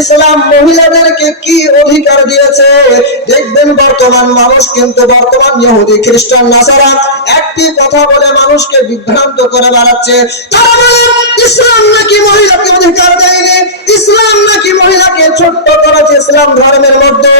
ইসলাম মহিলাদেরকে কি অধিকার দিয়েছে দেখবেন। বর্তমান মানুষ কিন্তু বর্তমান ইহুদি খ্রিস্টান নাসারা একটি কথা বলে মানুষকে বিভ্রান্ত করে বেড়াচ্ছে। তারা বলে ইসলাম নাকি মহিলাকে অধিকার দেয়নি, ইসলাম নাকি মহিলাকে ছোট্ট করেছে ইসলাম ধর্মের মধ্যে।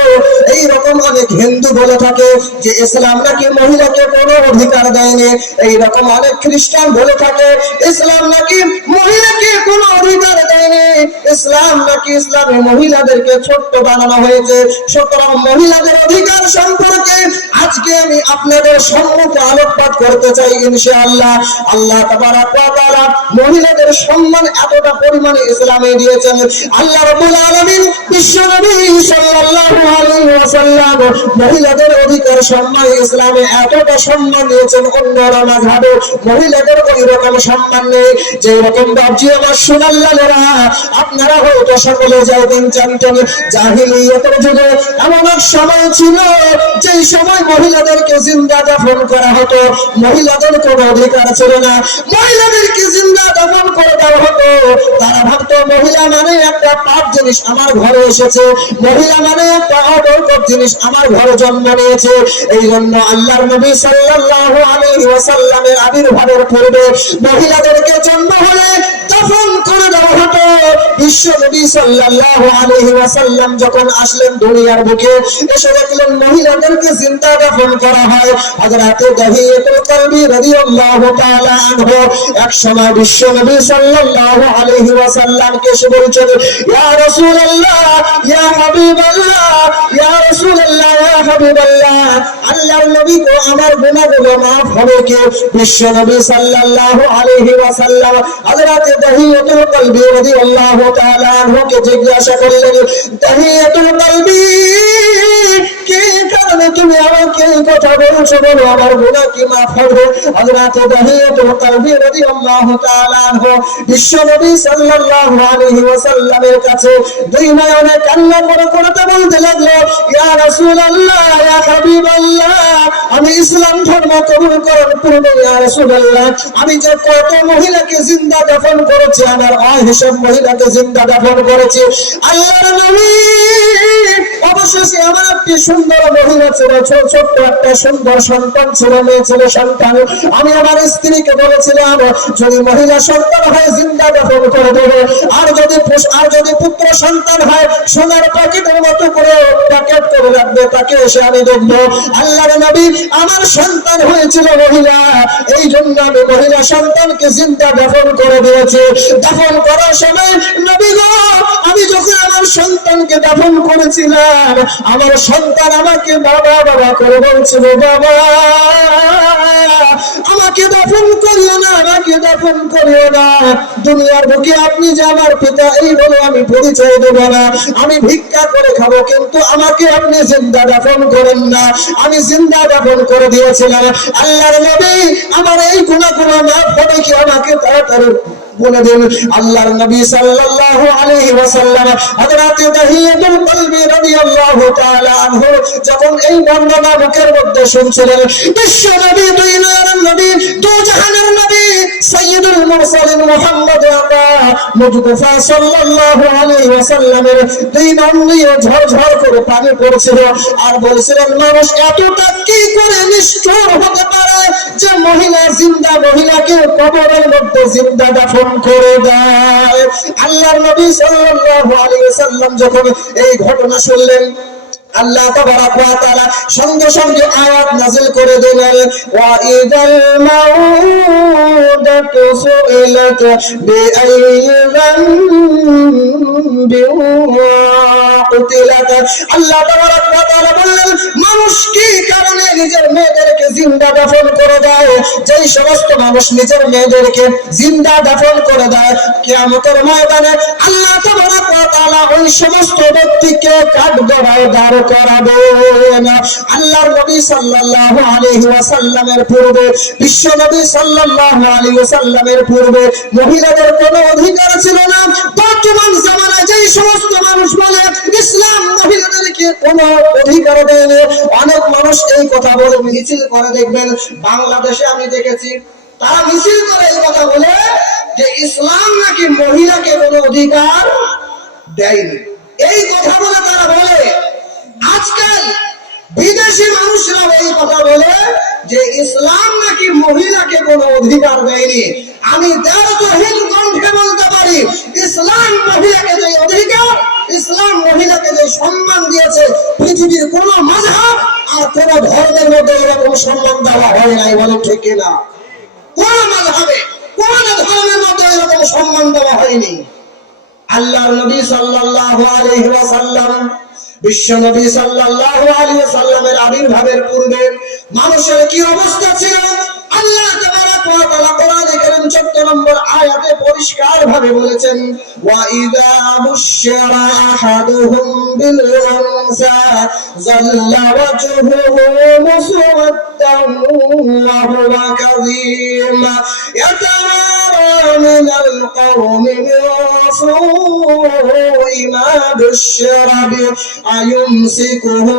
এই রকম অনেক হিন্দু বলে থাকে যে ইসলাম নাকি মহিলাকে কোনো অধিকার দেয়নি। এই রকম অনেক খ্রিস্টান বলে থাকে ইসলাম নাকি মহিলাকে কোনো অধিকার দেয়নি, ইসলাম নাকি ইসলামে মহিলাদেরকে ছোট্ট বানানো হয়েছে। সুতরাং মহিলাদের অধিকার সম্পর্কে আজকে আমি আপনাদের সম্মুখে আলোকপাত করতে চাই ইনশাআল্লাহ। আল্লাহ তাবারাক ওয়া তাআলা মহিলাদের সম্মান এতটা পরিমাণে ইসলামে দিয়েছেন। আল্লাহ রাব্বুল আলামিন বিশ্বনবী সাল্লাল্লাহু আলাইহি ওয়াসাল্লাম মহিলাদের অধিকার সম্মান ইসলামে এতটা সম্মান দিয়েছেন, অন্যরা মাযহাবে মহিলাদের ওই রকম সম্মান নেই। যে রকম বাবজি আমার সোনাল্লালেরা, আপনারা হয়তো সকলে যাবেন জানতেন জাহিলিয়াতের যুগে এমন এক সময় ছিল যেই সময় মহিলাদেরকে জিন্দা দাফন করা হতো। মহিলাদের কোনো অধিকার ছিল না, মহিলাদেরকে জিন্দা দাফন করে দেওয়া হতো। তারা ভাবতো মহিলা মানে একটা পাপ জিনিস আমার ঘরে এসেছে, মহিলা মানে একটা অবৈধ জিনিস আমার ঘরে জন্ম নিয়েছে। এই জন্য আল্লাহর নবী সাল্লাল্লাহু আলাইহি ওয়াসাল্লামের আবির্ভাবের পূর্বে মহিলাদেরকে জন্ম হলে দাফন করে দেওয়া হতো। বিশ্ব নবী সাল্লাল্লাহু আলাইহি ওয়াসাল্লাম যখন আসলেন দুনিয়ার বুকে, এসে দেখলেন মহিলাদেরকে জিন্দা দাফন করা হয়। হযরত দাহিয়াতুল কলবি রাদিয়াল্লাহু তাআলা আনহু এক সময় বিশ্ব নবী সাল্লাল্লাহু আলাইহি ওয়াসাল্লামকে এসে বলছেন, ইয়া রাসূলুল্লাহ, ইয়া হাবিবাল্লাহ, ইয়া রাসূলুল্লাহ, ইয়া হাবিবাল্লাহ, আল্লাহর নবী গো, আমার গুনাহগুলো maaf হবে কি? বিশ্ব নবী সাল্লাল্লাহু আলাইহি ওয়াসাল্লাম হযরত দাহিয়াতুল কলবি রাদিয়াল্লাহু তাআলা আনহুকে জিজ্ঞাসা করলেন, দাহিয়াতুল কলবি, কি কারণে তুমি আমাকে এই কথা বলছো, বলো আমার গুনাহ কি maaf হবে? হযরত দাহিয়াতুল কলবি রাদিয়াল্লাহু তাআলা আনহু বিশ্ব নবী সাল্লাল্লাহু আলাইহি ওয়াসাল্লামের কাছে দুই নয়নে কান্না করে করতে বলতে লাগলো, ইয়া রাসূলুল্লাহ, ইয়া হাবিবাল্লাহ, আমি ইসলাম ধর্ম কবুল করার পূর্বে ইয়া রাসূলুল্লাহ আমি যে কত মহিলাকে জিন্দা দাফন করেছি, আমার অহিসাব মহিলাকে জিন্দা দাফন করেছি। আল্লাহর নবী অবশেষে আমার একটি সুন্দর মহিলা ছিল, ছোট্ট একটা সুন্দর সন্তান ছিল, মেয়ে ছিল সন্তান। আমি আমার স্ত্রীকে বলেছিলাম যদি মহিলা সন্তান হয় জিন্দা দাফন করে দেবে, আর যদি পুত্র সন্তান হয় সোনার প্যাকেটের মতো করে প্যাকেট করে রাখবে, তাকে এসে আমি দেখবো। আল্লাহর নবী আমার সন্তান হয়েছিল মহিলা, এই জন্য আমি মহিলা সন্তানকে জিন্দা দাফন করে দিয়েছি। দাফন করার সময় নবী গো, আমি যখন আমার সন্তানকে দাফন করেছিলাম, আমার সন্তান আমাকে বাবা বাবা করে বলছিল, বাবা আমাকে দাফন করিও না, আমাকে দাফন করিও না, দুনিয়ার বুকে আপনি যে আমার পিতা এই বলে আমি পরিচয় দেব না, আমি ভিক্ষা করে খাবো, কিন্তু আমাকে আপনি জিন্দা দাফন করেন না। আমি জিন্দা দাফন করে দিয়েছিলাম। আল্লাহর নবী আমার এই গুনাহগুলো মাফ হবে কি? আমাকে তাড়াতাড়ি বলে দিন। আল্লাহর নবী সাল্লাল্লাহু আলাইহি ওয়াসাল্লাম হযরত দাহিয়াতুল কলবি রাদিয়াল্লাহু তাআলা আনহু যখন এই বর্ণনা মুখের মধ্যে শুনছিলেন, বিশ্ব নবী, দুই নয়নের নবী, দু জাহানের নবী, সাইয়্যিদুল মুরসালিন মুহাম্মদ মুস্তাফা সাল্লাল্লাহু আলাইহি ওয়াসাল্লামের দুই নয়ন দিয়ে ঝরঝর করে পানি পড়ছিল, আর বলছিলেন মানুষ এতটা কি করে নিষ্ঠুর হতে পারে যে মহিলা জিন্দা মহিলাকে কবরের মধ্যে জিন্দা দাফন করে দেয়। আল্লাহর নবী সাল্লাল্লাহু আলাইহি ওয়াসাল্লাম যখন এই ঘটনা শুনলেন, আল্লাহ তাবারাক ওয়া তাআলা সঙ্গে সঙ্গে আয়াত নাযিল করে দিলেন, ওয়া ইদাল মাউদাতু সুইলাত বিআইয়ি যামবিন কুতিলাত। আল্লাহ তাবারাক ওয়া তাআলা বললেন মানুষ কি কারণে নিজের মেয়েদেরকে জিন্দা দাফন করে দেয়? যেই সমস্ত মানুষ নিজের মেয়েদেরকে জিন্দা দাফন করে দেয়, কিয়ামতের ময়দানে আল্লাহ তাবারাক ওয়া তাআলা ওই সমস্ত ব্যক্তিকে কাঠগড়ায় দাঁড় করাবেন। আল্লাহর নবী সাল্লাল্লাহু আলাইহি ওয়াসাল্লামের পূর্বে, বিশ্ব নবী সাল্লাল্লাহু আলাইহি ওয়াসাল্লামের পূর্বে মহিলাদের কোনো অধিকার ছিল না। বর্তমান জামানায় যেই সমস্ত মানুষ বলে ইসলাম মহিলাদেরকে কোনো অধিকার দেয়নি, অনেক মানুষ এই কথা বলে মিছিল করে, দেখবেন বাংলাদেশে আমি দেখেছি তারা মিছিল করে এই কথা বলে যে ইসলাম নাকি মহিলাকে কোনো অধিকার দেয়নি। এই কথা বলে তারা বলে, আজকাল বিদেশি মানুষরা এই কথা বলে যে ইসলাম নাকি মহিলাকে কোনো অধিকার দেয়নি। আমি দারুল কণ্ঠে বলতে পারি, ইসলাম মহিলাকে যে অধিকার, ইসলাম মহিলাকে যে সম্মান দিয়েছে, পৃথিবীর কোন মাযহাব আর কোন ধর্মের মধ্যে এরকম সম্মান দেওয়া হয় নাই। বলে ঠিক কিনা? কোন মাযহাবে, কোন ধর্মের মধ্যে এরকম সম্মান দেওয়া হয়নি। আল্লাহর নবী সাল্লাল্লাহু আলাইহি ওয়াসাল্লাম, বিশ্ব নবী সাল্লাল্লাহু আলাইহি ওয়াসাল্লামের আবির্ভাবের পূর্বে মানুষের কি অবস্থা ছিল আল্লাহ তাবারক ওয়া তাআলা কোরআনে কারীম 14 নম্বর আয়াতে পরিষ্কার ভাবে বলেছেন, ওয়া ইযা বুশশিরা আহাদুহুম বিল উনসা যাল্লা ওয়াজহুহু মুসওয়াদ্দান ওয়া হুয়া কাযীম ইয়াতাওয়ারা মিনাল কওমি মিন সুই মা বুশশিরা বি আয়ুমসিকুহু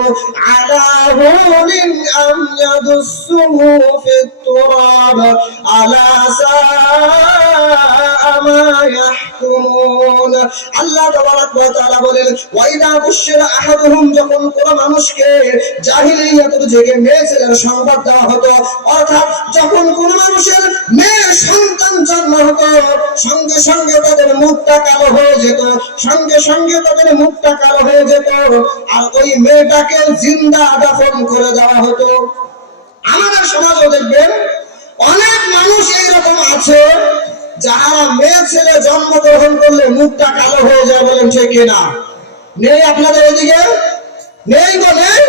আলা হুলিন আম ইয়াদুসসুহু ফিত তুরাব আলা সাআ মা ইয়াহকুমুন। আল্লাহ তাবারক ওয়া তাআলা বলেন, ওয়া ইযা বুশশিরা আহাদুহুম, যখন কোন মানুষকে জাহিলিয়াতের যুগে মেয়ে ছেলের সংবাদ দেওয়া হতো, অর্থাৎ যখন কোন মানুষের মেয়ে সন্তান জন্ম হতো, সঙ্গে সঙ্গে তাদের মুখটা কালো হয়ে যেত, সঙ্গে সঙ্গে তাদের মুখটা কালো হয়ে যেত, আর ওই মেয়েটাকে জিন্দা দাফন করে দেওয়া হতো। আমাদের সমাজে দেখবেন অনেক মানুষ এইরকম আছে যারা মেয়ে ছেলে জন্মগ্রহণ করলে মুখটা কালো হয়ে যায়। বলেন ঠিক কিনা? নেই আপনাদের এদিকে? নেই বলেন?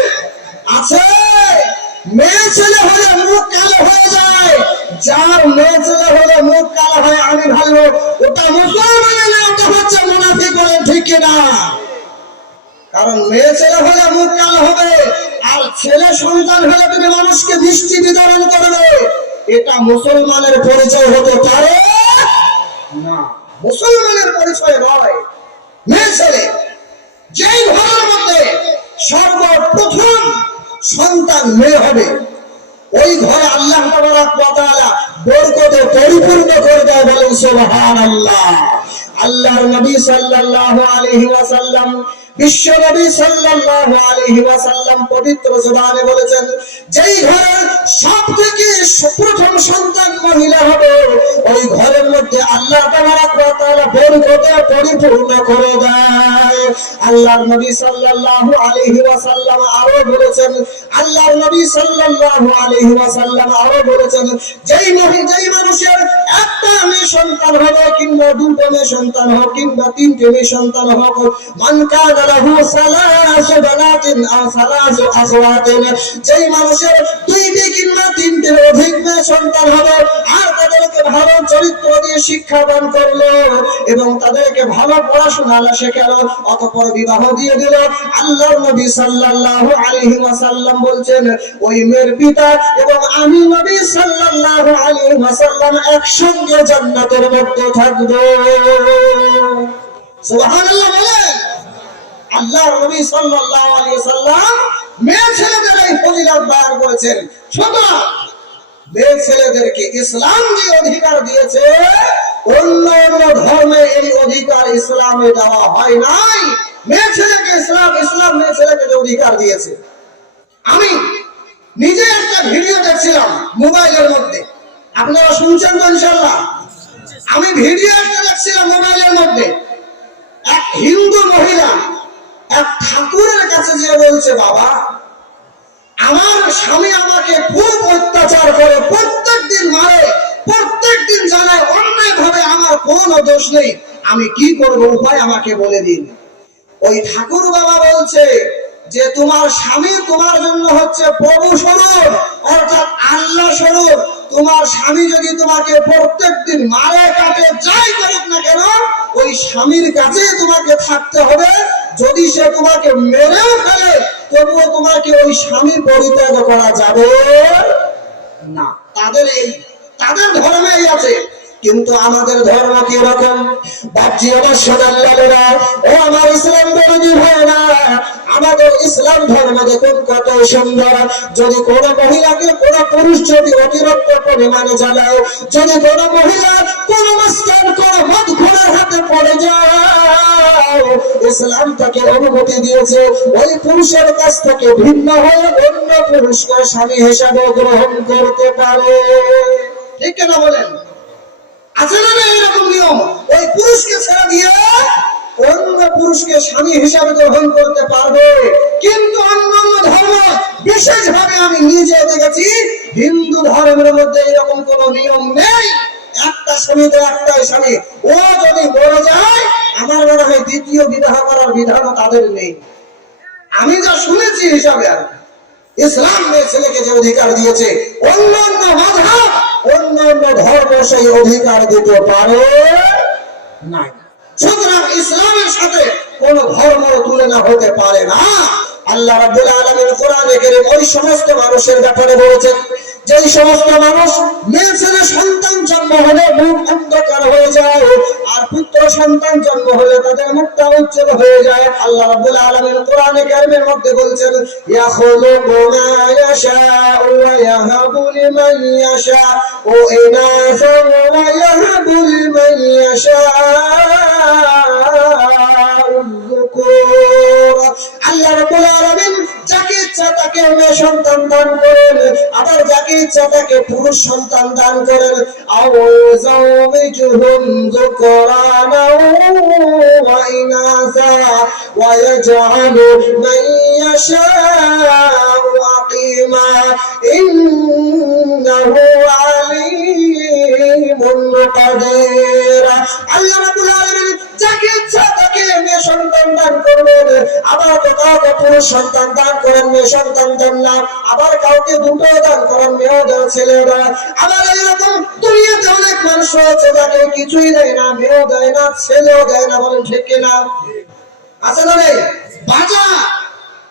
আছে। মেয়ে ছেলে হলে মুখ কালো হয়ে যায়। যার মেয়ে ছেলে হলে মুখ কালো হয়, আমি ভালো, ওটা মুসলমান না, ওটা হচ্ছে মুনাফিক। বলেন ঠিক কিনা? কারণ মেয়ে ছেলে হলে মুখ কালো হবে, আর ছেলে সন্তান হলে তুমি মানুষকে মিষ্টি বিতরণ করবে, এটা মুসলমানের পরিচয় হতে পারে না। মুসলমানের পরিচয় নয় মেয়ে ছেলে। যেই ঘরের মধ্যে সর্বপ্রথম সন্তান মেয়ে হবে, ওই ঘরে আল্লাহ তাবারক ওয়া তাআলা বরকতে পরিপূর্ণ করে দেয়। বলেন সুবহানাল্লাহ। আল্লাহর নবী সাল্লাল্লাহু আলাইহি ওয়াসাল্লাম, বিশ্ব নবী সাল্লাল্লাহু আলাইহি ওয়াসাল্লাম পবিত্র জবানে বলেছেন, যেই ঘরের সবথেকে প্রথম সন্তান মহিলা হবে, ওই ঘরের মধ্যে আল্লাহ তাবারক ওয়া তাআলা বরকতে পরিপূর্ণ করে দেয়। আল্লাহর নবী সাল্লাল্লাহু আলাইহি ওয়াসাল্লাম আরো বলেছেন, আল্লাহর নবী সাল্লাল্লাহু আলাইহি ওয়াসাল্লাম আরো বলেছেন, যেই মানুষের একটা মেয়ে সন্তান হবে, কিংবা দুটো মেয়ে সন্তান হোক, কিংবা তিনটে মেয়ে সন্তান হোক, মান কানা লাহু সালাসু বানাতিন আও সালাসু আখওয়াতিন, যেই মানুষের দুইটি কিংবা তিনটির অধিক মেয়ে সন্তান হবে, আর তাদেরকে ভালো চরিত্র দিয়ে শিক্ষাদান করলো এবং তাদেরকে ভালো পড়াশোনা শেখালো, অতঃপর বিবাহ দিয়ে দিল, আল্লাহর নবী সাল্লাল্লাহু আলাইহি ওয়াসাল্লাম বলছেন, ওই মেয়ের পিতা এবং আমি নবী সাল্লাল্লাহু আলাইহি ওয়াসাল্লাম একসঙ্গে জান্নাতের মধ্যে থাকব। সুবহানাল্লাহ বলেন। আল্লাহর নবী সাল্লাল্লাহু আলাইহি ওয়াসাল্লাম মেয়ে ছেলেদের এই ফজিলত বয়ান করেছেন। সুতরাং মেয়ে ছেলেদেরকে ইসলাম যে অধিকার দিয়েছে, অন্য অন্য ধর্মে এই অধিকার ইসলামে দেওয়া হয় নাই। মেয়ে ছেলেকে ইসলাম মেয়ে ছেলেকে যে অধিকার দিয়েছে, আমি নিজে একটা ভিডিও দেখছিলাম মোবাইলের মধ্যে, আপনারা শুনছেন তো ইনশাআল্লাহ? আমি ভিডিও একটা দেখছিলাম মোবাইলের মধ্যে, এক হিন্দু মহিলা এক ঠাকুরের কাছে যে বলছে, বাবা আমার স্বামী আমাকে খুব অত্যাচার করে, প্রত্যেকদিন মারে, প্রত্যেকদিন জানায় অন্যায় ভাবে, আমার কোনো দোষ নেই, আমি কি করব, উপায় আমাকে বলে দিন। ওই ঠাকুর বাবা বলছে যে তোমার স্বামী তোমার জন্য হচ্ছে প্রভু স্বরূপ, অর্থাৎ আল্লাহ স্বরূপ। তোমার স্বামী যদি তোমাকে প্রত্যেকদিন মারে কাটে যাই করুক না কেন, ওই স্বামীর কাছে তোমাকে থাকতে হবে। যদি সে তোমাকে মেরেও ফেলে, তবুও তোমাকে ওই স্বামী পরিত্যাগ করা যাবে না। তাদের ধর্মে এই আছে। কিন্তু আমাদের ধর্ম কি রকম? বাপজি আমার সোনাল্লালেরা, ও আমার ইসলাম বিরোধী হয় না, আমাদের ইসলাম ধর্ম দেখুন কত সুন্দর। যদি কোন মহিলাকে কোন পুরুষ যদি অতিরিক্ত পরিমাণে জ্বালায়, যদি কোন মহিলা কোন মাস্তান কোন মদখোরের হাতে পড়ে যায়, ইসলাম তাকে অনুমতি দিয়েছে ওই পুরুষের কাছ থেকে ভিন্ন হয়ে অন্য পুরুষকে স্বামী হিসাবে গ্রহণ করতে পারে। ঠিক না বলেন? আছে না এরকম নিয়ম? ওই পুরুষকে ছেড়ে দিয়ে অন্য পুরুষকে স্বামী হিসাবে গ্রহণ করতে পারবে। কিন্তু অন্যান্য ধর্ম, বিশেষভাবে আমি নিজে দেখেছি, হিন্দু ধর্মের মধ্যে এরকম কোন নিয়ম নেই। একটা স্বামী তো একটাই স্বামী, ও যদি মরে যায় আমার মনে হয় দ্বিতীয় বিবাহ করার বিধানও তাদের নেই। আমি যা শুনেছি হিসাবে। আর ইসলাম মেয়ে ছেলেকে যে অধিকার দিয়েছে, অন্যান্য মাযহাব অন্যান্য ধর্ম সেই অধিকার দিতে পারে না। সুতরাং ইসলামের সাথে কোন ধর্ম তুলনা হতে পারে না। আল্লাহ রাব্বুল আলামিন কোরআনে কারীম ওই সমস্ত মানুষের ব্যাপারে বলেছেন, যেই সমস্ত মানুষ মেয়ে ছেলে সন্তান জন্ম হলে মুখ অন্ধকার হয়ে যায়, আর পুত্র সন্তান জন্ম হলে তাদের মুখটা উজ্জ্বল হয়ে যায়। আল্লাহ রাব্বুল আলামিন কোরআনে কারীমের মধ্যে বলছেন, ইয়াখলুকু মা ইয়াশাউ ওয়া ইয়াহাবু লিমান ইয়াশাউ ইনাসান ওয়া ইয়াহাবু লিমান ইয়াশাউ যুকুর। আল্লাহ রাব্বুল আলামিন যাকে ইচ্ছা তাকে মেয়ে সন্তান দান করেন, আবার যাকে ইচ্ছা তাকে পুরুষ সন্তান দান করেন। আও যাওমিজুহুম যুকরানা ওয়া ইনাসা ওয়া ইয়াজআলু মান ইয়াশাউ আকিমা ইন্নাহু আলীমুন কাদির। আল্লাহ রাব্বুল আলামিন যাকে ইচ্ছা তাকে মেয়ে সন্তান দান করবেন, আবার কাউকে পুরুষ সন্তান দান করেন, মেয়ে সন্তান দেন না। আবার কাউকে দুটো দান করেন, মেয়েও দেন ছেলেও দেন। আবার এইরকম দুনিয়াতে অনেক মানুষ রয়েছে যাকে কিছুই দেয় না, মেয়েও দেয় না ছেলেও দেয় না। বলেন ঠিক কিনা? আছে না নেই? বাজা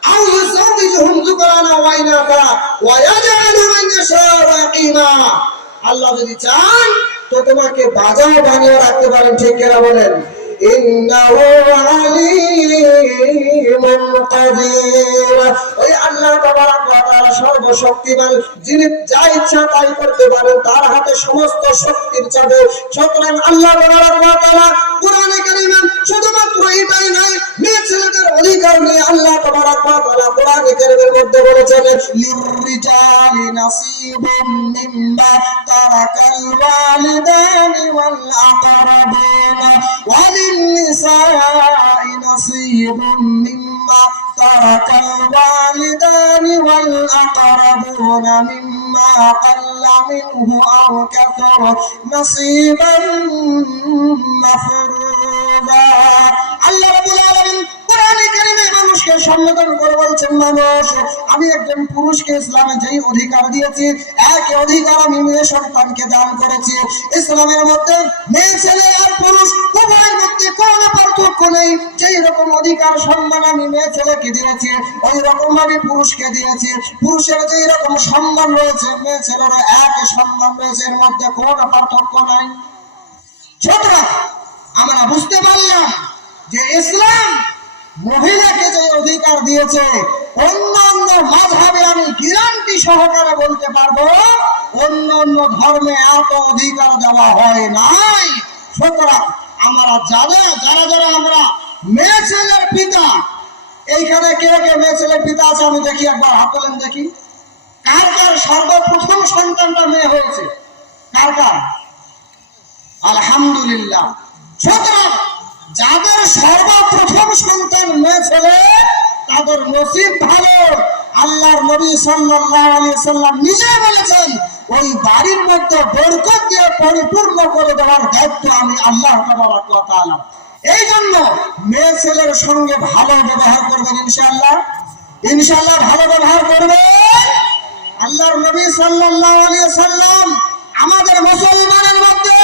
আও ইউযাওবিজুহুম যুকরানা ওয়া ইনাসা ওয়া ইয়াজআলু মান ইয়াশাউ আকিমা। আল্লাহ যদি চান তো তোমাকে বাজাও বানিয়ে রাখতে পারেন। ঠিক কিনা বলেন? ইন্নাহু আলীমুন কাদির। ওই আল্লাহ তাবারক ওয়া তাআলা সর্বশক্তিমান, যিনি যা ইচ্ছা তাই করতে পারেন, তার হাতে সমস্ত শক্তির চাবি। সুতরাং আল্লাহ তাবারক ওয়া তাআলা কোরআনে কারীমে শুধুমাত্র এটাই নয়, মেয়ে ছেলেদের অধিকার নিয়ে আল্লাহ তাবারক ওয়া তাআলা কোরআনে কারীমের মধ্যে বলেছেন, লিররিজালি নাসিবুম মিম্মা তারাকাল ওয়ালিদানি ওয়াল আকরাবুনা ওয়া للنساء نصيب مما ترك الوالدان والأقربون مما قل منه أو كثر نصيبا مفروضا। আল্লাহ রাব্বুল আলামিন কোরআনে কারীমে মানুষকে সম্বোধন করে বলছেন, মানুষ আমি একজন পুরুষকে ইসলামে যেই অধিকার দিয়েছি, একই অধিকার আমি মেয়ে সন্তানকে দান করেছি। ইসলামের মধ্যে মেয়ে ছেলে আর পুরুষ উভয়ের মধ্যে কোনো পার্থক্য নেই। যেই রকম অধিকার সম্মান আমি মেয়ে ছেলেকে দিয়েছি, ওই রকম ভাবে পুরুষকে দিয়েছি। পুরুষের যেই রকম সম্মান রয়েছে, মেয়ে ছেলেরও একই সম্মান রয়েছে, এর মধ্যে কোনো পার্থক্য নাই। সুতরাং আমরা বুঝতে পারলাম যে ইসলাম মহিলাকে যে অধিকার দিয়েছে, অন্যান্য মাযহাবে আমি গ্যারান্টি সহকারে বলতে পারবো অন্যান্য ধর্মে এত অধিকার দেওয়া হয় নাই। সুতরাং আমরা যারা আমরা মেয়ে ছেলের পিতা, এইখানে কে কে মেয়ে ছেলের পিতা আছে আমি দেখি, একবার হাত তোলেন দেখি। কার কার সর্বপ্রথম সন্তানটা মেয়ে হয়েছে? কার কার? আলহামদুলিল্লাহ। সুতরাং যাদের সর্বপ্রথম সন্তান মেয়ে ছেলে তাদের নসিব ভালো। আল্লাহর নবী সাল্লাল্লাহু আলাইহি ওয়াসাল্লাম নিজে বলেছেন, ওই বাড়ির মধ্যে বরকত দিয়ে পরিপূর্ণ করে দেওয়ার দায়িত্ব আমি আল্লাহ তাবারক ওয়া তাআলা। এই জন্য মেয়ে ছেলের সঙ্গে ভালো ব্যবহার করবেন ইনশাআল্লাহ। ইনশাআল্লাহ ভালো ব্যবহার করবেন। আল্লাহর নবী সাল্লাল্লাহু আলাইহি ওয়াসাল্লাম আমাদের মুসলমানের মধ্যে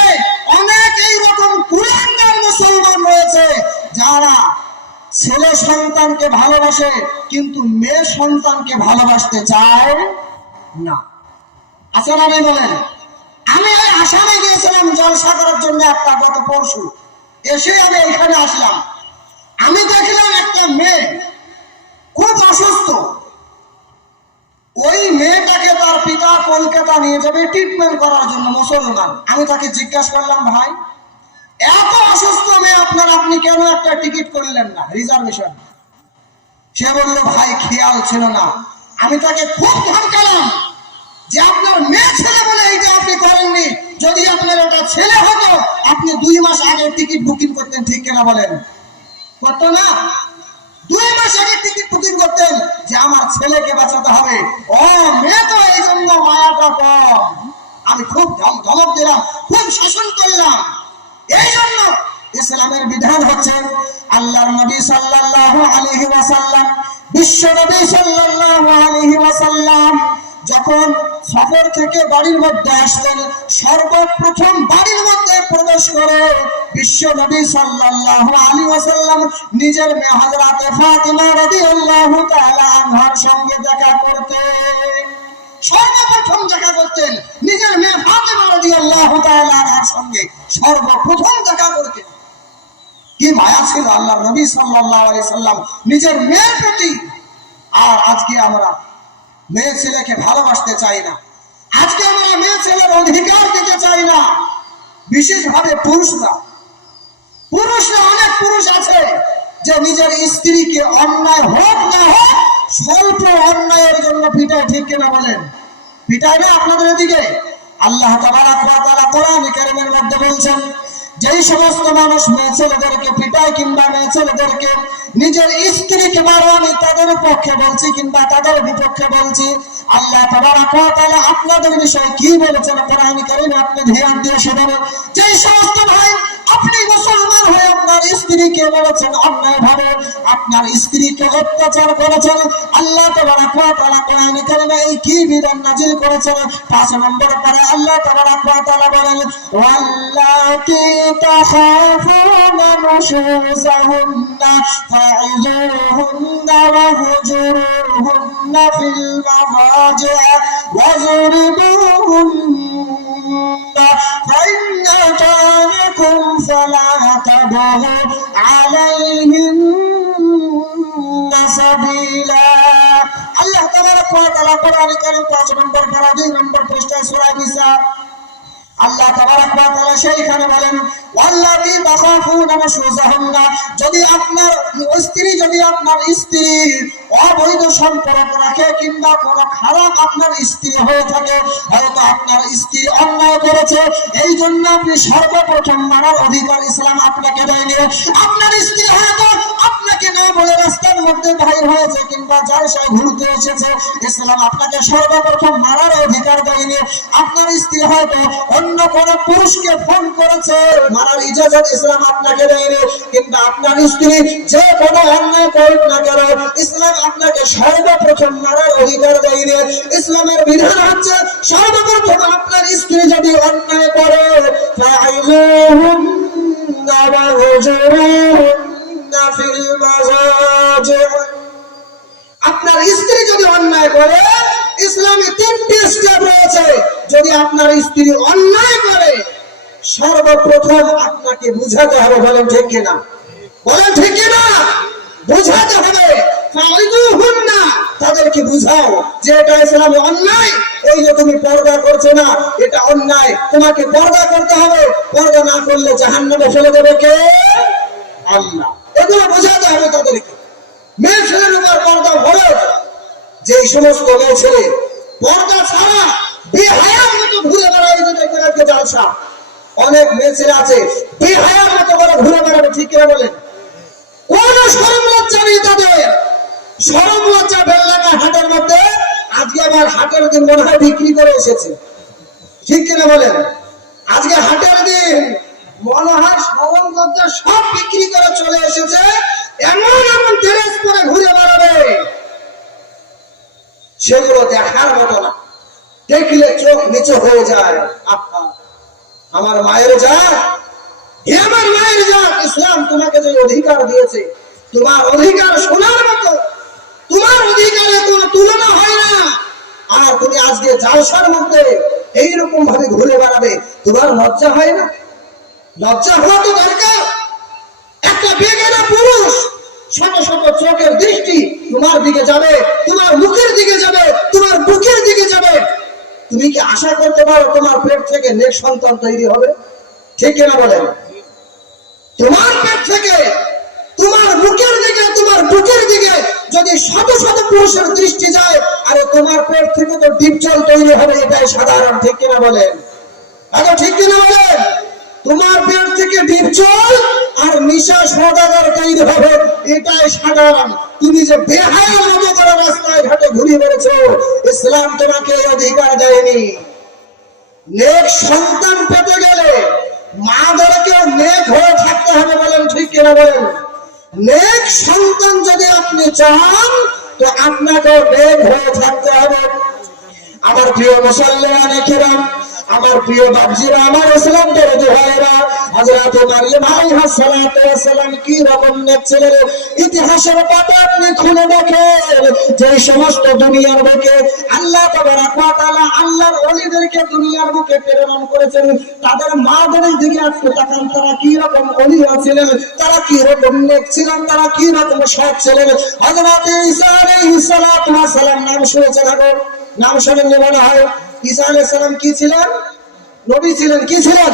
অনেক এইরকম কুলাঙ্গার মুসলমান রয়েছে যারা ছেলে সন্তানকে ভালোবাসে কিন্তু মেয়ে সন্তানকে ভালোবাসতে চায় না। আচ্ছা না বলেন? আমি ওই আসামে গিয়েছিলাম জলসা করার জন্য একটা গত পরশু, এসে আমি এখানে আসলাম। আমি দেখলাম একটা মেয়ে খুব কলকাতা নিয়ে যাবে ট্রিটমেন্ট করার জন্য, মুসলমান। আমি তাকে জিজ্ঞাসা করলাম, ভাই এত অসুস্থ মেয়ে আপনার, আপনি কেন একটা টিকিট করলেন না রিজার্ভেশন? সে বলল, ভাই খেয়াল ছিল না। আমি তাকে খুব ধমকালাম যে আপনার মেয়ে ছেলে বলে এইটা আপনি করেননি, যদি আপনার ওটা ছেলে হতো আপনি 2 মাস আগে টিকিট বুকিং করতেন, ঠিক কিনা বলেন? করতো না? 2 মাস আগে টিকিট বুকিং করতেন যে আমার ছেলেকে বাঁচাতে হবে। ও মেয়ে তো এই জন্য মায়াটা কম। আমি খুব ধমক দিলাম, খুব শাসন করলাম। এই জন্য ইসলামের বিধান হচ্ছে, আল্লাহর নবী সাল্লাল্লাহু আলাইহি ওয়াসাল্লাম, বিশ্ব নবী সাল্লাল্লাহু আলাইহি ওয়াসাল্লাম যখন সফর থেকে বাড়ির মধ্যে আসতেন, সর্বপ্রথম বাড়ির মধ্যে প্রবেশ করে বিশ্ব নবী সাল্লাল্লাহু আলাইহি ওয়াসাল্লাম নিজের মেয়ে হযরত ফাতিমা রাদিয়াল্লাহু তাআলা আনহার সঙ্গে দেখা করতেন। সর্বপ্রথম দেখা করতেন নিজের মেয়ে ফাতিমা রাদিয়াল্লাহু তাআলা আনহার সঙ্গে, সর্বপ্রথম দেখা করতেন। কি মায়া ছিল আল্লাহর নবী সাল্লাল্লাহু আলাইহি সাল্লাম নিজের মেয়ের প্রতি। আর আজকে আমরা মেয়ে ছেলেকে ভালোবাসতে চাই না, আজকে আমরা মেয়ে ছেলের অধিকার দিতে চাই না। বিশেষভাবে পুরুষরা অনেক পুরুষ আছে যে নিজের স্ত্রীকে অন্যায় হোক না হোক স্বল্প অন্যায়ের জন্য পিটায়, ঠিক কিনা বলেন? পিটায় না আপনাদের এদিকে? আল্লাহ তাবারক ওয়া তাআলা কোরআন কারীমের মধ্যে বলছেন, যেই সমস্ত মানুষ মেয়ে ছেলেদেরকে পিটায় কিংবা মেয়ে ছেলেদেরকে নিজের স্ত্রীকে মারে, আমি তাদের পক্ষে বলছি কিংবা তাদের বিপক্ষে বলছি। আল্লাহ তাবারক ওয়া তাআলা আপনাদের বিষয়ে কি বলেছেন কোরআন কারীমে আপনি ধ্যান দিয়ে শুনুন। যেই সমস্ত ভাই আপনি মুসলমান হয়ে আপনার স্ত্রীকে মেরেছেন অন্যায়ভাবে, আপনার স্ত্রীকে অত্যাচার করেছেন, আল্লাহ তাবারক ওয়া তাআলা কোরআন কারীমে এই কি বিধান নাযিল করেছেন? 5 নম্বর পরে আল্লাহ তাবারক ওয়া তাআলা বলেন, ওয়াল্লাতি তাখাফুনা নুশুজাহুন্না ফা'iযুহুন্না ওয়াহজুরুহুন্না ফিল মাযাজি' ওয়াজরিবুহুন্না ফাইন আতানাকুম ফালা তাবগু আলাইহিন্না সাবিলা। আল্লাহ তাবারক ওয়া তাআলা কোরআন কারীম 5 নম্বর পারা 2 নম্বর পৃষ্ঠায় সূরা নিসা আল্লাহ তাবারক ওয়া তাআলা সেইখানে বলেন, ওয়াল্লাতি তাখাফুনা নুশুজাহুন্না, যদি আপনার স্ত্রী অবৈধ সম্পর্ক রাখে কিংবা কোনো খারাপ আপনার স্ত্রী হয়ে থাকে, হয়তো আপনার স্ত্রী অন্যায় করেছে, এই জন্য আপনি সর্বপ্রথম মানার অধিকার ইসলাম আপনাকে দেয়নি। আপনার স্ত্রী হয়তো আপনাকে না বলে রাস্তার মধ্যে বাইর হয়েছে কিংবা জালসায় ঘুরতে এসেছে, ইসলাম আপনাকে সর্বপ্রথম মারার অধিকার দেয়নি। আপনার স্ত্রী হয়তো অন্য কোনো পুরুষকে ফোন করেছে, মারার ইজাজত ইসলাম আপনাকে দেয়নি। কিন্তু আপনার স্ত্রী যে কোনো অন্যায় করুক না কেন, ইসলাম আপনাকে সর্বপ্রথম মারার অধিকার দেয়নি। ইসলামের বিধান হচ্ছে, সর্বপ্রথম আপনার স্ত্রী যদি অন্যায় করে, ফা'iযুহুন্না ওয়াহজুরুহুন্না ফিল মাযাজি', আপনার স্ত্রী যদি অন্যায় করে, ইসলামে 3টি স্টেপ রয়েছে। যদি আপনার স্ত্রী অন্যায় করে, সর্বপ্রথম আপনাকে বুঝাতে হবে। বলেন ঠিক কিনা? বলেন ঠিক কিনা? বুঝাতে হবে। ফা'iযুহুন্না, তাদেরকে বুঝাও যে এটা ইসলামে অন্যায়, এই যে তুমি পর্দা করছো না, এটা অন্যায়, তোমাকে পর্দা করতে হবে। পর্দা না করলে জাহান্নামে ফেলে দেবে কে? আল্লাহ। এগুলো বোঝাতে হবে তাদেরকে। মেয়ে ছেলের উপর পর্দা ফরজ। যে সমস্ত মেয়ে ছেলে পর্দা ছাড়া বেহায়ার মতো ঘুরে বেড়ায়, যে জালসা, অনেক মেয়ে ছেলে আছে বেহায়ার মতো করে ঘুরে বেড়াবে, ঠিক কিনা বলেন? কোন শরম লজ্জা নেই তাদের। শরম লজ্জা বেরোলে না হাটের মধ্যে। আজকে আবার হাটের দিন মনে হয় বিক্রি করে এসেছে, ঠিক কিনা বলেন? আজকে হাটের দিন মনে হয় শরম লজ্জা সব বিক্রি করে চলে এসেছে। এমন এমন ড্রেস পরে ঘুরে বেড়াবে, সেগুলো দেখার মতো না। দেখলে চোখ নিচু হয়ে যায়। আমার মায়ের জাত, হে আমার মায়ের জাত, ইসলাম তোমাকে যে অধিকার দিয়েছে, তোমার অধিকার শোনার মতো, তোমার অধিকারে কোনো তুলনা হয় না। আর তুমি আজকে জালসার মধ্যে এইরকম ভাবে ঘুরে বেড়াবে, তোমার লজ্জা হয় না? লজ্জা হওয়া তো দরকার। একটা বেগানা পুরুষ শত শত চোখের দৃষ্টি তোমার দিকে যাবে, তোমার মুখের দিকে যাবে, তোমার বুকের দিকে যাবে। তুমি কি আশা করতে পারো তোমার পেট থেকে নেক সন্তান তৈরি হবে? ঠিক কিনা বলেন? তোমার পেট থেকে তোমার বুকের দিকে যদি শত শত পুরুষের দৃষ্টি যায়, আরে তোমার পেট থেকে তো ডিপজল তৈরি হবে, এটাই সাধারণ। ঠিক কিনা বলেন? আচ্ছা ঠিক কিনা বলেন? তোমার পেট থেকে ডিপজল আর নিশা সওদাগর তৈরি হবে, এটাই সাধারণ। তুমি যে বেহায়ার মতো করে রাস্তায় ঘাটে ঘুরে বেড়েছো, ইসলাম তোমাকে এই অধিকার দেয়নি। নেক সন্তান পেতে গেলে মাদেরকে নেক হয়ে থাকতে হবে। বলেন ঠিক কিনা বলেন? নেক সন্তান যদি আপনি চান, তো আপনাকে নেক হয়ে থাকতে হবে। আমার প্রিয় মুসলমানে কিরাম, আমার প্রিয় বাপজিরা, আমার ইসলাম দরদি ভাইরা, হযরত মারিয়াম আলাইহিস সালাতু ওয়াস সালাম কি রকম নেক ছিলেন। ইতিহাসের পাতা আপনি খুলে দেখেন, যে সমস্ত দুনিয়ার বুকে আল্লাহ তাবারক ওয়া তাআলা আল্লাহর ওলিদেরকে দুনিয়ার বুকে প্রেরণ করেছেন, তাদের মাদের দিকে আপনি তাকান, তারা কি রকম ওলি ছিলেন, তারা কি রকম নেক ছিলেন, তারা কি রকম সৎ ছিলেন। হযরত ঈসা আলাইহিস সালাতু ওয়াস সালাম নাম শুনেছেন? আগের নাম শুনেন মনে হয়? ঈসা আলাইহিস সালাম কি ছিলেন? নবী ছিলেন। কি ছিলেন?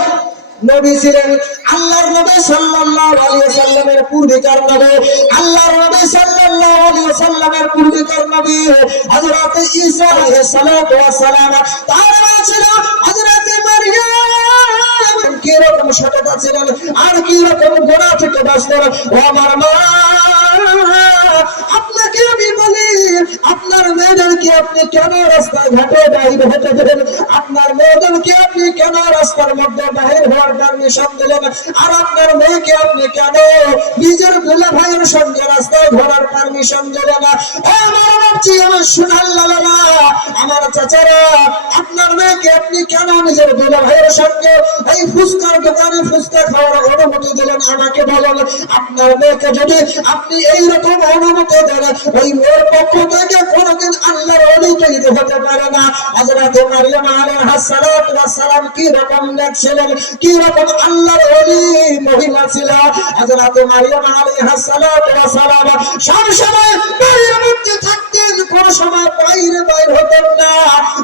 নবী ছিলেন। আল্লাহর নবী সাল্লাল্লাহু আলাইহি ওয়াসাল্লামের পূর্বেকার নবী, আল্লাহর নবী সাল্লাল্লাহু আলাইহি ওয়াসাল্লামের পূর্বেকার নবী হযরত ঈসা আলাইহিস সালাতু ওয়াস সালাম, তার মা ছিল হযরত মারইয়াম। কি রকম সততা ছিলেন আর কি রকম গোনা থেকে বাঁচতেন। ও আমার মা, আপনাকে আমি বলি, আপনার মেয়েদেরকে আপনি কেন রাস্তায় ঘাটে বাইরে হেঁটে দেবেন? আপনার মেয়েদেরকে আপনি কেন রাস্তার মধ্যে বাহির হওয়ার পারমিশন দিলেন? আর আপনার মেয়েকে আপনি কেন নিজের দুলা ভাইয়ের সঙ্গে রাস্তায় ঘোরার পারমিশন দিলেন? আমার বাপজি, আমার সোনার লালারা, আমার চাচারা, আপনার মেয়েকে আপনি কেন নিজের দুলা ভাইয়ের সঙ্গে এই ফুচকার দোকানে ফুচকা খাওয়ার অনুমতি দিলেন? আমাকে বলেন। আপনার মেয়েকে যদি আপনি এইরকম অনুমতি দেন, ওই মেয়ের পক্ষ থেকে কোনদিন আল্লাহর ওলি তৈরি হতে পারে না। হযরত মারইয়াম আলাইহিস সালাতু ওয়াস সালাম কি রকম নেক ছিলেন, কি রকম আল্লাহর ওলি মহিলা ছিল। হযরত মারইয়াম আলাইহিস সালাতু ওয়াস সালাম সব সময় বাড়ির মধ্যে থাকতেন, কোন সময় বাইরে বাইর হতেন না,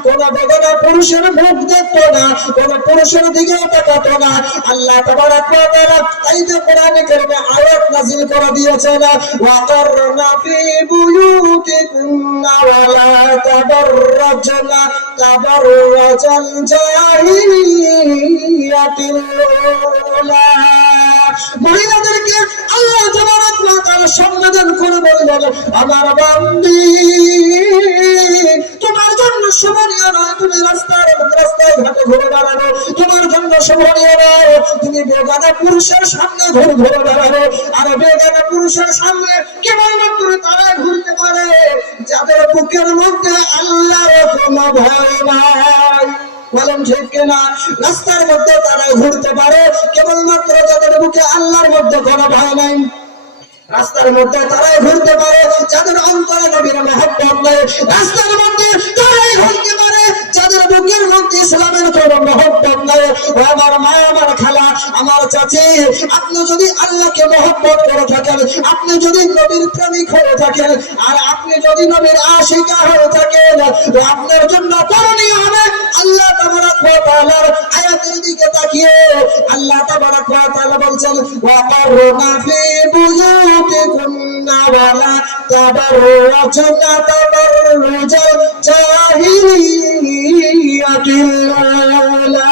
কোন বেগানা পুরুষের মুখ দেখতো না, কোন পুরুষের দিকেও তাকাতো না। আল্লাহ তাবারক ওয়া তাআলা তাই তো কোরআনে কারিমে আয়াত নাযিল করে দিয়েছেন, ওয়া করনা ফি বুয়ুতিকুন্না ওয়া লা তাবাররাজনা তাবাররাজাল জাহিলিয়াতিল উলা। মহিলাদেরকে আল্লাহ তাবারক ওয়া তাআলা সম্বোধন করে বললেন, আমার বান্দি, তোমার জন্য শোভনীয় নয় তুমি রাস্তায় ঘাটে ঘুরে বেড়ানো, তোমার জন্য শোভনীয় নয় তুমি বেগানা পুরুষের সামনে ঘুরে বেড়ানো। আর বেগানা পুরুষের সামনে কেবলমাত্র তারা ঘুরতে পারে যাদের বুকের মধ্যে আল্লাহর কোনো ভয় নাই। বলেন ঠিক কিনা? রাস্তার মধ্যে তারা ঘুরতে পারে কেবলমাত্র যাদের বুকে আল্লাহর মধ্যে কোনো ভয় নাই। রাস্তার মধ্যে তারাই ঘুরতে পারে যাদের অন্তরে নবীর মহব্বত নেই। রাস্তার মধ্যে তারাই ঘুরতে পারে যাদের বুকের মধ্যে ইসলামের কোনো মহব্বত নেই। ও আমার মা, আমার খালা, আমার চাচি, আপনি যদি আল্লাহকে মহব্বত করে থাকেন, আপনি যদি নবীর প্রেমিক হয়ে থাকেন, আর আপনি যদি নবীর আশিকা হয়ে থাকেন, তো আপনার জন্য করণীয় হবে আল্লাহ তাবারক ওয়া তাআলার আয়াতের দিকে তাকিয়ে। আল্লাহ তাবারক ওয়া তাআলা বলছেন, ওয়া করনা ফি বুয়ুতিকুন্না ওয়া লা তাবাররাজনা তাবাররুজাল জাহিলিয়াতিল উলা।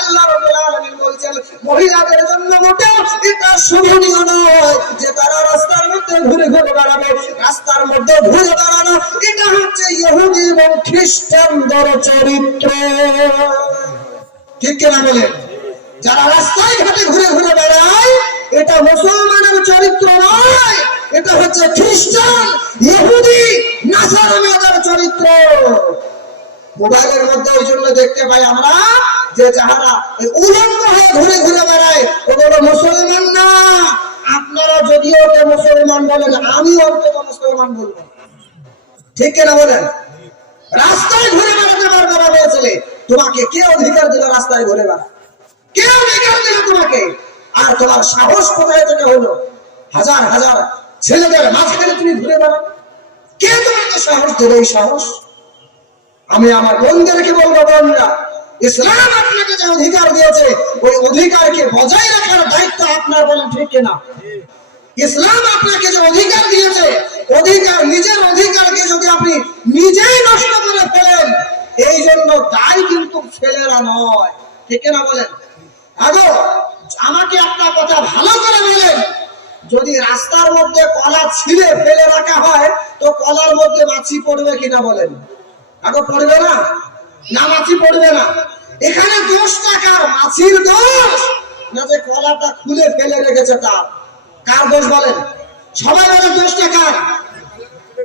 আল্লাহ রাব্বুল আলামিন বলছেন, মহিলাদের জন্য মোটেও এটা শোভনীয় নয় যে তারা রাস্তার মধ্যে ঘুরে বেড়াবে। রাস্তার মধ্যে ঘুরে বেড়ানো এটা হচ্ছে ইহুদি এবং খ্রিস্টানদের চরিত্র। ঠিক কিনা বলেন? যারা রাস্তায় ঘাটে ঘুরে বেড়ায় এটা মুসলমানের চরিত্র নয়, এটা হচ্ছে খ্রিস্টান, ইহুদি, নাসারাদের চরিত্র। মোবাইলের মধ্যে ওই জন্য দেখতে পাই আমরা যে যারা উলঙ্গ হয়ে ঘুরে বেড়ায় ওগুলো মুসলমান না। আপনারা যদিও ওকে মুসলমান বলেন, আমি ওকে মুসলমান বলবো। ঠিক কিনা বলেন? রাস্তায় ঘুরে বেড়াতে পারবে না বলেছিলে, তোমাকে কে অধিকার দিল রাস্তায় ঘুরে বেড়া? কে অধিকার দিল তোমাকে? আর তোমার সাহস কোথায় থেকে হলো হাজার হাজার ছেলেদের মাঝখানে তুমি ঘুরে বেড়াও? কে তোমাকে সাহস দিল? এই সাহস আমি আমার বোনদেরকে বলবো, বোনরা, ইসলাম আপনাকে যে অধিকার দিয়েছে ওই অধিকারকে বজায় রাখার দায়িত্ব আপনার, বলেন ঠিক কিনা? ইসলাম আপনাকে যে অধিকার দিয়েছে, নিজের অধিকারকে যদি আপনি নিজেই নষ্ট করে ফেলেন, এই জন্য দায় কিন্তু ছেলেরা নয়, ঠিক কিনা বলেন? আগো আমাকে একটা কথা ভালো করে বলেন, যদি রাস্তার মধ্যে কলা ছিঁড়ে ফেলে রাখা হয় তো কলার মধ্যে মাছি পড়বে কিনা বলেন? আগো পড়বে না? না, মাছি পড়বে না। এখানে দোষটা কার? মাছির দোষ না যে কলাটা খুলে ফেলে রেখেছে তার? কার দোষ বলেন? সবাই বলে দোষটা কার?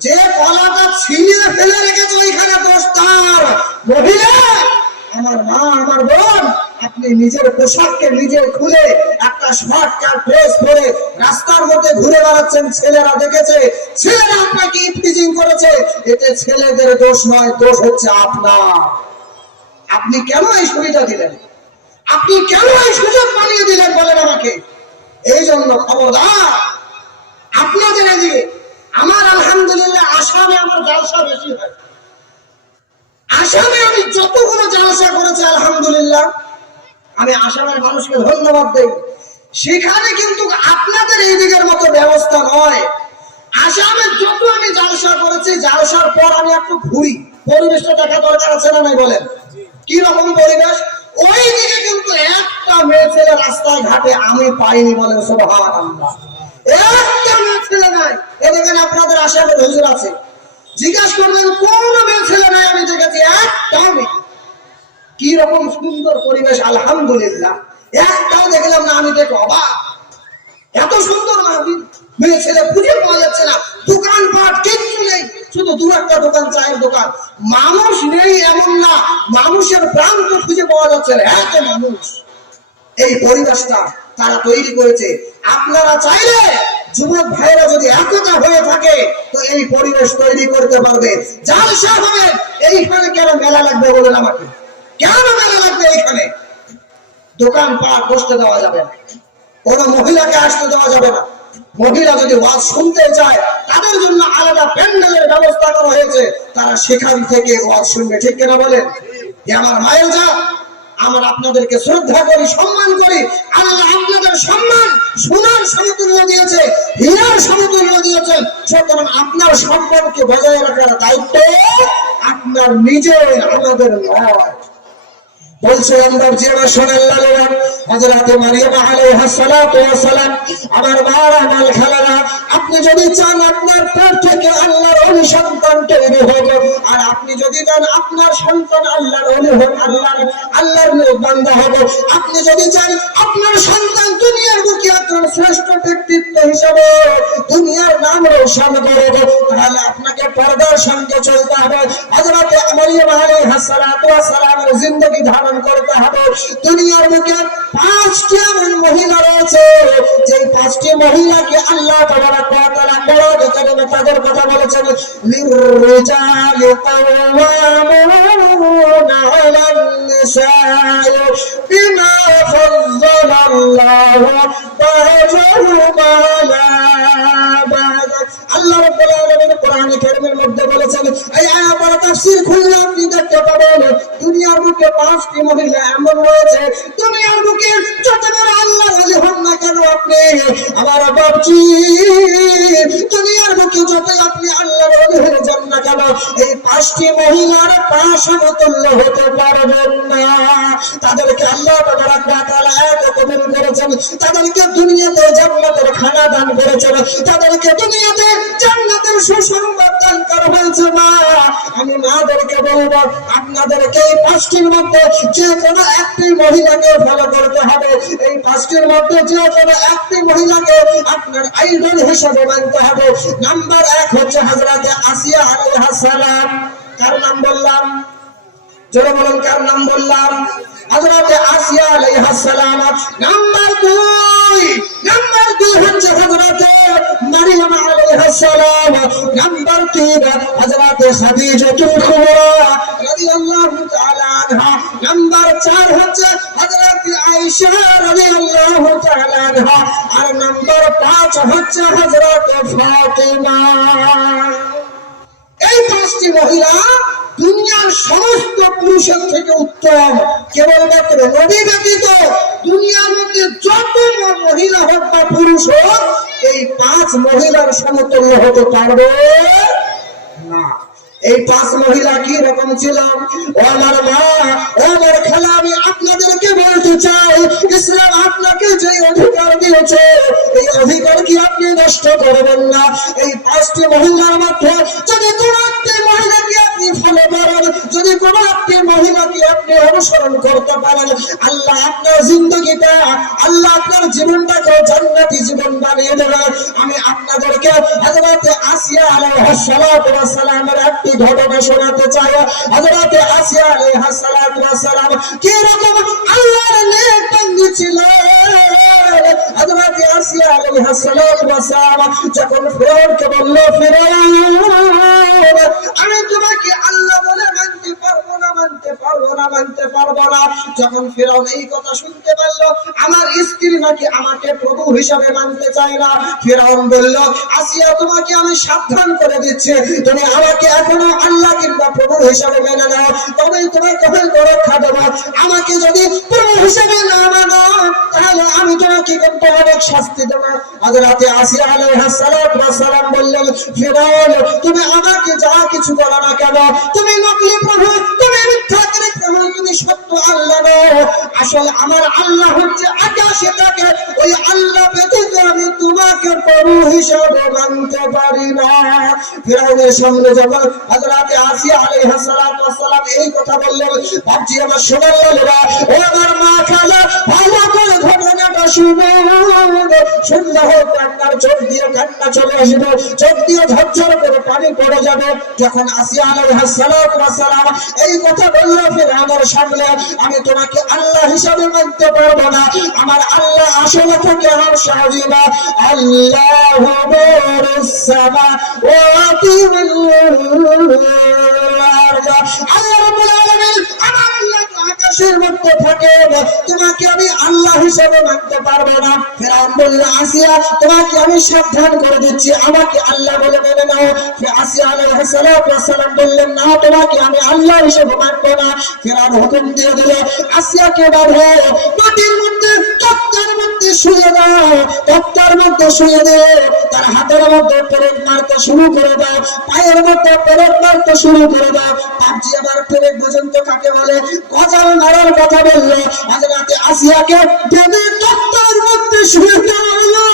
যে কলাটা ছিঁড়ে ফেলে রেখেছে ওইখানে দোষ তার। মহিলা, আমার মা, আমার বোন, আপনি নিজের পোশাককে নিজে খুলে একটা শর্ট কাট ড্রেস পরে রাস্তার মধ্যে ঘুরে বেড়াচ্ছেন, ছেলেরা দেখেছে, ছেলেরা আপনাকে ইফটিজিং করেছে, এতে ছেলেদের দোষ নয়, দোষ হচ্ছে আপনার। আপনি কেন এই সুবিধা দিলেন? আপনি কেন এই সুযোগ বানিয়ে দিলেন বলেন আমাকে? এই জন্য খবরদার আপনাদের এদিকে। আমার আলহামদুলিল্লাহ আসামে আমার জালসা বেশি হয়। আসামে আমি যতগুলো জালসা করেছি আলহামদুলিল্লাহ, আমি আসামের মানুষকে ধন্যবাদ দেই। সেখানে কিন্তু আপনাদের এই দিকের মতো ব্যবস্থা নয়। আসামে যত আমি জালসা করেছি, জালসার পর আমি একটু ঘুরি, পরিবেশটা দেখা দরকার আছে না নাই বলেন? কি রকম পরিবেশ? ওই দিকে কিন্তু একটা মেয়ে ছেলে রাস্তায় ঘাটে আমি পাইনি, বলেন সুবহানাল্লাহ। একটা মেয়ে ছেলে নাই। এদিকে আপনাদের আসামে হুজুর আছে, জিজ্ঞাসা করবেন কোন মেয়ে ছেলে নাই, আমি দেখেছি একটাও নেই। কি রকম সুন্দর পরিবেশ আলহামদুলিল্লাহ, একটাও দেখলাম না। আমি দেখো অবাক, এত সুন্দর মাহফিল, মেয়ে ছেলে খুঁজে পাওয়া যাচ্ছে না, দোকানপাট কিচ্ছু নেই, শুধু দু একটা দোকান, চায়ের দোকান। মানুষ নেই এমন না, মানুষের প্রাণ তো খুঁজে পাওয়া যাচ্ছে না, এত মানুষ। এই পরিবেশটা তারা তৈরি করেছে। আপনারা চাইলে যুবক ভাইরা যদি একতা হয়ে থাকে তো এই পরিবেশ তৈরি করতে পারবে। জালসা হবে এইখানে, কেন মেলা লাগবে বলেন আমাকে? কেন মেলা লাগবে এইখানে? দোকানপাট বসতে দেওয়া যাবে না, কোন মহিলাকে আসতে দেওয়া যাবে না। মহিলা যদি ওয়াজ শুনতে চায় তাদের জন্য আলাদা প্যান্ডেলের ব্যবস্থা করা হয়েছে, তারা সেখান থেকে ওয়াজ শুনবে, ঠিক কিনা বলেন? আমার মায়ের যা, আমরা আপনাদেরকে শ্রদ্ধা করি, সম্মান করি। আল্লাহ আপনাদের সম্মান সোনার সমতুল্য দিয়েছে, হীরার সমতুল্য দিয়েছেন। সুতরাং আপনার সম্মানকে বজায় রাখার দায়িত্ব আপনার নিজের, আমাদের নয়। বলছে আমার জীবন শোনাল্লাহ হযরতে মারিয়াম আলাইহিস সালাতু ওয়াস সালাম, আমার মারা আমার খালারা, আপনি যদি চান আপনার পেট থেকে আল্লাহর ওলি সন্তান তৈরি হোক, আর আপনি যদি চান আপনার সন্তান আল্লাহর ওলি হোক, আল্লাহর বান্দা হবে, আপনি যদি চান আপনার সন্তান দুনিয়ার বুকে একজন শ্রেষ্ঠ ব্যক্তিত্ব হিসেবে দুনিয়ার নাম রোশন করবে, তাহলে আপনাকে পর্দার সঙ্গে চলতে হবে। হযরতে মারিয়াম আলাইহিস সালাতু ওয়াস সালামের জিন্দেগি ধারণ করতে হবে। দুনিয়ার বুকে 5টি এমন মহিলা রয়েছে, যে 5টি মহিলাকে আল্লাহ তাবারক ওয়া তাআলা কোরআনে কারিমে তাদের কথা বলেছেন, লিররিজালি কাওয়ামুনা আলান নিসাই বিমা ফাজ্জালাল্লাহু বা'দাহুম আলা বা'দ। আল্লাহ রাব্বুল আলামিন কোরআনে কারিমের মধ্যে বলেছেন, এই আয়াতের তাফসীর খুললে আপনি দেখতে পাবেন দুনিয়ার বুকে 5টি মহিলা এমন রয়েছে, দুনিয়ার বুকে যত বড় আল্লাহ ওলি হন না কেন আপনি, আমার বাপজি, দুনিয়ার বুকে যত আপনি আল্লাহর ওলি হয়ে যান না কেন, এই 5টি মহিলার সমতুল্য হতে পারবেন না। তাদেরকে আল্লাহ তাবারক ওয়া তাআলা এত কবুল করেছেন, তাদেরকে দুনিয়াতে জান্নাতের খানা দান করেছেন, তাদেরকে দুনিয়াতে জান্নাতের সুসংবাদ দান করা হয়েছে। মা, আমি মাদেরকে বলবো, আপনাদেরকে এই 5টির মধ্যে যে কোনো একটি মহিলাকে ফলো করতে হবে। এই 5টির মধ্যে যে কোনো একটি মহিলাকে আপনার আইডল হিসেবে মানতে হবে। নাম্বার 1 হচ্ছে হযরতে আসিয়া আলাইহিস সালাম। কার নাম বললাম? জোরে বলুন, কার নাম বললাম? হযরতে আসিয়া আলাইহিস সালাম। নাম্বার 2 হচ্ছে হযরতে মারিয়াম আলাইহিস সালাম। নাম্বার 3 হযরতে খাদিজাতুল কুবরা রাদিয়াল্লাহু তাআলা আনহা। নাম্বার 4 হচ্ছে হযরতে আয়েশা রাদিয়াল্লাহু তাআলা আনহা। আর নাম্বার 5 হচ্ছে হযরতে ফাতিমা। এই 5টি মহিলা দুনিয়ার সমস্ত পুরুষের থেকে উত্তম কেবলমাত্র নবী ব্যতীত দুনিয়ার মধ্যে যত মহিলা হোক বা পুরুষ হোক এই 5 মহিলার সমতুল্য হতে পারবে না। এই 5 মহিলা কি রকম ছিল? ও আমার মা, ও আমার খালা, আমি আপনাদেরকে বলতে চাই, ইসলাম আপনাকে যে অধিকার দিয়েছে এই অধিকার কি আপনি নষ্ট করবেন না। এই 5টি মহিলার মধ্যে যদি কোনো একটি মহিলাকে আপনি ফলো করেন, যদি কোনো একটি মহিলাকে আপনি অনুসরণ করতে পারেন, আল্লাহ আপনার জিন্দগিটা, আল্লাহ আপনার জীবনটাকে জান্নাতি জীবন বানিয়ে দেবে। আমি আপনাদেরকে হযরত আসিয়া আলাইহিস সালাতু ওয়াস সালামের একটি ঘটনা শোনাতে চাই। হযরত আসিয়া আলাইহিস সালাতু ওয়াস সালাম কি রকম আল্লাহর নেক বান্দী ছিলেন। হযরত আসিয়া আলাইহিস সালাতু ওয়াস সালাম যখন ফিরআউনকে বলল, ফিরআউন আমি তোমাকে আল্লাহ বলে মানতে পারবো না, মানতে পারবো না, মানতে পারবো না। যখন ফিরআউন এই কথা শুনতে পেল, আমার স্ত্রী নাকি আমাকে প্রভু হিসাবে মানতে চায় না, ফিরআউন বলল, আসিয়া তোমাকে আমি সাবধান করে দিচ্ছি, তুমি আমাকে এখনো আল্লাহ কিংবা প্রভু হিসাবে মেনে নাও, তবেই তোমাকে হয়তো রক্ষা দেবো। আমাকে যদি প্রভু হিসাবে না মানো তাহলে আমি তোমাকে কিন্তু অনেক শাস্তি দেবো। হযরত আসিয়া আলাইহিস সালাতু ওয়াস সালাম বললেন, ফিরআউন তুমি আমাকে যা কিছু করো না কেন, তুমি নকলি প্রভু, তুমি মিথ্যাকারী প্রভু, তুমি সত্য আল্লাহ নও। আসলে আমার আল্লাহ হচ্ছে আকাশে থাকে, ওই আল্লাহ ব্যতীত আমি তোমাকে প্রভু হিসাবে মানতে পারি না। ফিরআউনের সামনে যখন হযরত আসিয়া আলাইহিস সালাতু ওয়াস সালাম এই কথা বললেন, ভাবছি আমার সোনার লালেরা, ও আমার মা খালা, ভালো করে ঘটনাটা শুনুন। শুনলে হোক আপনার চোখ দিয়ে কান্না চলে আসবে, চোখ দিয়ে ঝরঝর করে পানি পড়ে যাবে। যখন আসিয়া আলাইহিস সালাতু ওয়াস সালাম এই কথা বলল ফিরআউনের সামনে, আমি তোমাকে আল্লাহ হিসাবে মানতে পারবো না, আমার আল্লাহ আসলে থেকে আর সাহায্য না। আল্লাহু নূরুস সামাওয়াতি ওয়াল আরদ, আল্লাহ রাব্বুল আলামিন আমার আল্লাহ তো আকাশের মধ্যে থাকে, তোমাকে আমি আল্লাহ হিসাবে মানতে পারবো না। ফিরআউন বলল, আসিয়া তোমাকে আমি সাবধান করে দিচ্ছি, আমাকে আল্লাহ বলে মেনে নাও। আসিয়া আলাইহিস সালাতু ওয়াস সালাম বললেন, না তোমাকে আমি আল্লাহ হিসাবে মানবো না। ফিরআউন হুকুম দিয়ে দিল, আসিয়াকে বাঁধো, মাটির মধ্যে তক্তার মধ্যে শুয়ে দাও, তক্তার মধ্যে শুয়ে দিয়ে তার হাতের মধ্যে পেরেক মারতে শুরু করে দাও, পায়ের মধ্যে পেরেক মারতে শুরু করে দাও। পাবজি আবার পেরেক পর্যন্ত কাকে বলে? গজাল মারার কথা বললো। হযরত আসিয়াকে বেঁধে তক্তার মধ্যে শুয়ে দেওয়া হলো।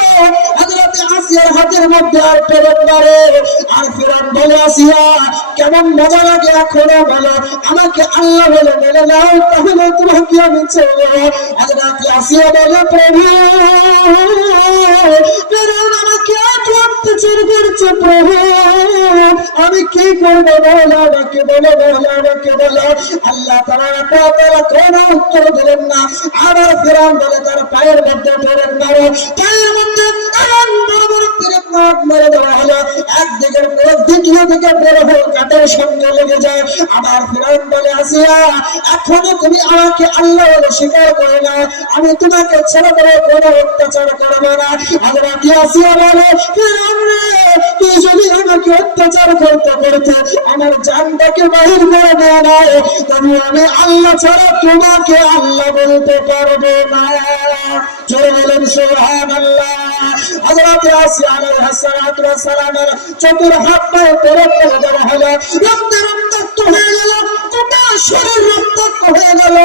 হযরত আসিয়ার হাতের মধ্যে আর পেরেক মারে, আর ফিরআউন বলে, আসিয়া কেমন মজা লাগে এখনো বলো, আমাকে আল্লাহ বলে মেনে নাও, তাহলে তোমাকে আমি ছেড়ে দেব। হযরত আসিয়া বলে, প্রভু ফিরআউন আমাকে অত্যাচার করছে, প্রভু আমি কি করবো বলো, আমাকে বলো, বলো, আমাকে বলো। আল্লাহ তাবারাক ওয়া তাআলা কোনো উত্তর দিলেন না। আবার ফিরআউন বলে, তার পায়ের মধ্যে পেরেক মারো, পায়ের মধ্যে এমন বড় বড় পেরেক মেরে দেওয়া হলো, একদিকের পেরেক দ্বিতীয় দিকে বের হয়ে কাঠের সঙ্গে লেগে যায়। আবার ফিরআউন বলে, আসিয়া এখনো তুমি আমাকে আল্লাহ বলে স্বীকার করে না, আমি তোমাকে ছেড়ে দেবো, কোনো অত্যাচার করবো না। হযরত আসিয়া বলে, ফিরআউন রে, তুই যদি আমাকে অত্যাচার করতে করতে আমার জানটাকে বাহির করে দেয় না, তবে আমি আল্লাহ ছাড়া তোমাকে আল্লাহ বলতে পারবো না। জোরে বলেন সুবহানাল্লাহ। হযরত আসিয়া আলাইহিস সালাতু ওয়াস সালামের চোখের হাত পায়ে পেরেক ফেলে দেওয়া হলো, রক্তে রক্তাক্ত হয়ে গেল, গোটা শরীর রক্তাক্ত হয়ে গেল,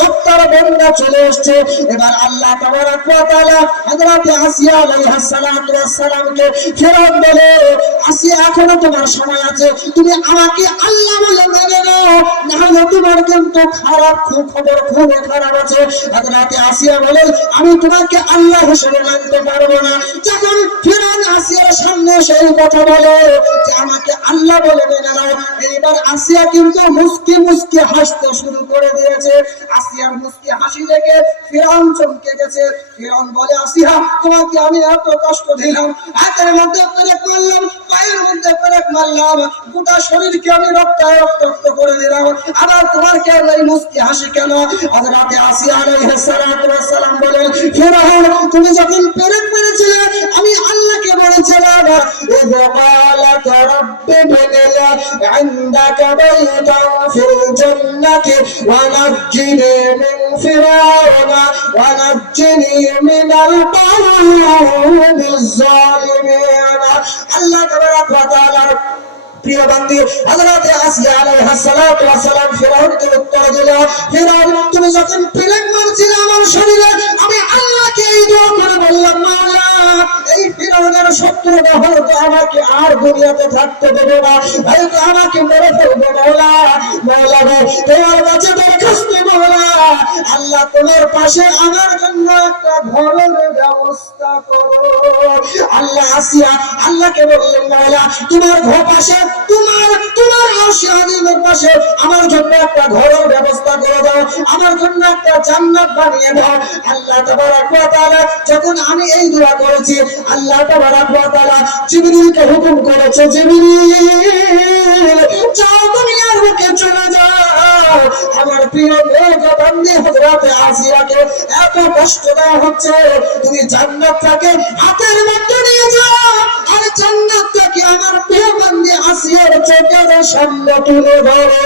রক্তের বন্যা চলে আসছে। এবার আল্লাহ তাবারাক ওয়া তাআলা হযরত আসিয়া আলাইহিস সালাতু ওয়াস সালামকে ফিরআউন বলে, আসিয়া এখনো তোমার সময় আছে, তুমি আমাকে আল্লাহ বলে মেনে নাও, না হলে তোমার কিন্তু খারাপ খবর, খুবই খারাপ আছে। হযরত আসিয়া বলে, আমি তোমাকে আল্লাহ হিসেবে মানতে পারবো না। যখন ফিরআউন আসিয়ার সামনে সেই কথা বলে যে আমাকে আল্লাহ বলে মেনে নাও, এইবার আসিয়া কিন্তু মুস্কি মুস্কি হাসতে শুরু করে দিয়েছে। আসিয়ার মুস্কি হাসি দেখে ফিরআউন চমকে গেছে। ফিরআউন বলে, আসিয়া তোমাকে আমি এত কষ্ট দিলাম, হাতের মধ্যে পেরেক মারলাম, পায়ের মধ্যে পেরেক মারলাম, গোটা শরীরকে আমি রক্তাক্ত করে দিলাম, আবার তোমার কেন এই মুস্কি হাসি কেন? হযরত আসিয়া আলাইহিস সালাম বলেন, ফিরআউন তুমি যখন পেরেক মেরেছিলে আমি আল্লাহকে বলেছিলাম ইযা ক্বালাত রাব্বি বিনিলা ইনদাকা বাইতান ফিল জান্নাতি ওয়া নাজ্জিনি মিন ফিরআউনা ওয়া নাজ্জিনি মিনাল কওমিজ জালিমিন। আল্লাহ তাবারাক ওয়া তাআলার প্রিয় বান্দী হযরত আসিয়া আলাইহিস সালাতু ওয়াস সালাম ফিরআউনকে উত্তর দিল, ফিরআউন তুমি যখন পেরেক মারছিলে আমার শরীরে আমি আল্লাহকে এই দোয়া করে বললাম, মাওলা এই ফিরআউনের শত্রুরা হয়তো আমাকে আর দুনিয়াতে থাকতে দেবে না, হয়তো আমাকে মেরে ফেলবে। মাওলা মাওলা গো তোমার কাছে দরখাস্ত মাওলা, আল্লাহ তোমার পাশে আমার জন্য একটা ঘরের ব্যবস্থা করো। আল্লাহ আসিয়া আল্লাহকে বললেন, মাওলা তোমার ঘর পাশে তোমার আরশে আজিমের পাশে আমার জন্য একটা ঘরের ব্যবস্থা করে দাও, আমার জন্য একটা জান্নাত বানিয়ে দাও। আল্লাহ তাবারাক ওয়া তাআলা যখন আমি এই দোয়া করেছি আল্লাহ তাবারাক ওয়া তাআলা জিবরিলকে হুকুম করেছে, জিবরিল যাও দুনিয়ার বুকে চলে যাও, আমার প্রিয় বান্দী হযরত আসিয়াকে এত কষ্ট দেওয়া হচ্ছে, তুমি জান্নাতটাকে হাতের মধ্যে নিয়ে যাও আর জান্নাতটাকে আমার প্রিয় বান্দী আসিয়ার চোখের সামনে তুলে ধরো।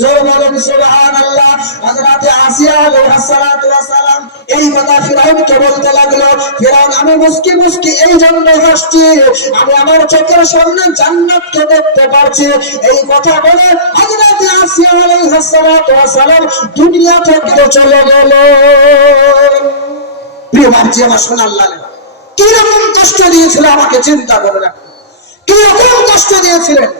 জোরে বলেন সুবহানাল্লাহ। হযরত আসিয়া আলাইহিস সালাতু ওয়াস সালাম এই কথা ফিরআউনকে বলতে লাগলো, ফিরআউন আমি মুস্কি মুস্কি এই জন্য হাসছি আমি আমার চোখের সামনে জান্নাতকে দেখতে পারছি। এই কথা বলে হযরত আসিয়া আলাইহিস সালাতু ওয়াস সালাম দুনিয়া থেকে চলে গেল। প্রিয় বাচ্চা আমার সোনার লাল, কি রকম কষ্ট দিয়েছিল আমাকে চিন্তা করে রাখো, কি রকম কষ্ট দিয়েছিলেন।